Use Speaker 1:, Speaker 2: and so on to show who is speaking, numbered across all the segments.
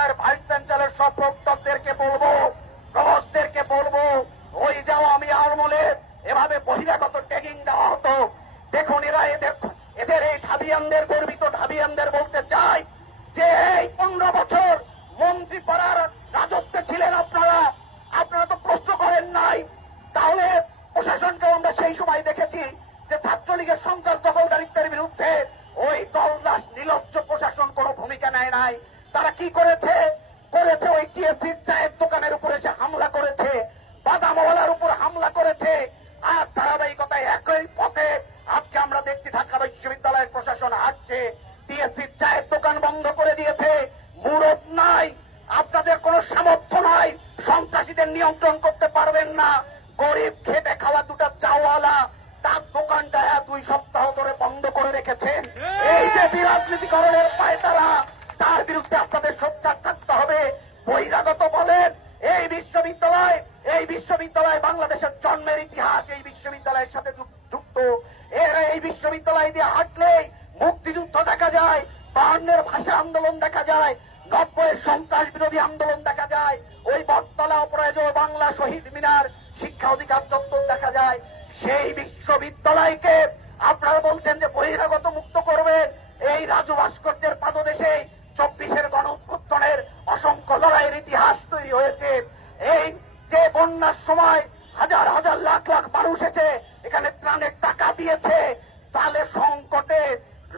Speaker 1: Vice chancellor সব প্রক্তকদেরকে বলব প্রবসদেরকে বলব, ওই যাও আমি আমলে এভাবে বহিরাগত ট্যাগিং দেওয়া হতো। দেখুন এরা এদের এদের এই ঢাবিয়ানদের গর্বিত ঢাবিয়ানদের বলতে চাই যে এই পনেরো বছর মন্ত্রী পাড়ার রাজত্বে ছিলেন আপনারা। আপনারা তো প্রশ্ন করেন নাই। তাহলে প্রশাসনকেও আমরা সেই সময় দেখেছি যে ছাত্রলীগের সন্ত্রাস দখলদারিত্বের বিরুদ্ধে ওই দলদাস নিলজ্জ প্রশাসন কোনো ভূমিকা নেয় নাই। তারা কি করেছে? করেছে ওই টিএসির চায়ের দোকানের উপরে সে হামলা করেছে। বাদামওয়ালার উপর হামলা করেছে। আর ধারাবাহিকতায় একই পথে আজকে আমরা দেখছি ঢাকা বিশ্ববিদ্যালয়ের প্রশাসন হাঁটছে। টিএসির চায়ের দোকান বন্ধ করে দিয়েছে। মুরত নাই। আপনাদের কোনো সামর্থ্য নাই। সন্ত্রাসীদের নিয়ন্ত্রণ করতে পারবেন না। গরিব খেটে খাওয়া দুটা চাওয়ালা তার দোকানটা দুই সপ্তাহ ধরে বন্ধ করে রেখেছেন এই যে বিরাজনীতিকরণের পায়তারা তার বিরুদ্ধে আপনাদের সোচ্চার থাকতে হবে বহিরাগত বলেন এই বিশ্ববিদ্যালয়, এই বিশ্ববিদ্যালয় বাংলাদেশের জন্মের ইতিহাস, এই বিশ্ববিদ্যালয়ের সাথে যুক্ত এর এই বিশ্ববিদ্যালয় দিয়ে হাঁটলেই মুক্তিযুদ্ধ দেখা যায় বাহান্নের ভাষা আন্দোলন দেখা যায়, নব্বইয়ের সন্ত্রাস বিরোধী আন্দোলন দেখা যায়, ওই বটতলা অপরাজয় বাংলা শহীদ মিনার শিক্ষা অধিকার চত্বর দেখা যায়। সেই বিশ্ববিদ্যালয়কে আপনারা বলছেন যে বহিরাগত মুক্ত করবেন, এই রাজু ভাস্কর্যের পাদদেশে চব্বিশের গণ উত্থানের অসংখ্য লড়াইয়ের ইতিহাস তৈরি হয়েছে এই যে বন্যার সময় হাজার হাজার লাখ লাখ মানুষ এসে এখানে ত্রাণের টাকা দিয়েছে। তাহলে সংকটে,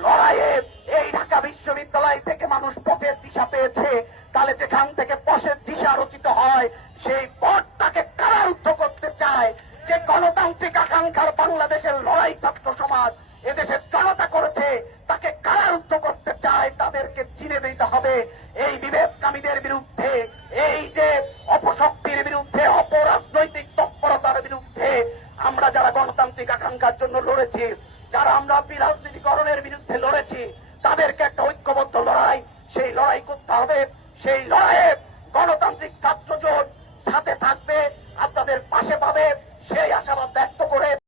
Speaker 1: লড়াইয়ে এই ঢাকা বিশ্ববিদ্যালয় থেকে মানুষ পথের দিশা পেয়েছে। তাহলে যেখান থেকে পথের দিশা রচিত হয়, সেই পথটাকে কারারুদ্ধ করতে চায়। যে গণতান্ত্রিক আকাঙ্ক্ষার বাংলাদেশের লড়াই ছাত্র সমাজ এদেশের জনতা করেছে, তাকে কারারুদ্ধ করতে চায়, তাদেরকে চিনে দিতে হবে। এই বিবেককামীদের বিরুদ্ধে এই যে অপশক্তির করেছি, যারা আমরা বিরাজনীতিকরণের বিরুদ্ধে লড়েছি, তাদেরকে একটা ঐক্যবদ্ধ লড়াই, সেই লড়াই করতে হবে, সেই লড়াইয়ে গণতান্ত্রিক ছাত্রজন সাথে থাকবে, আপনাদের পাশে পাবে, সেই আশাবাদ ব্যক্ত করে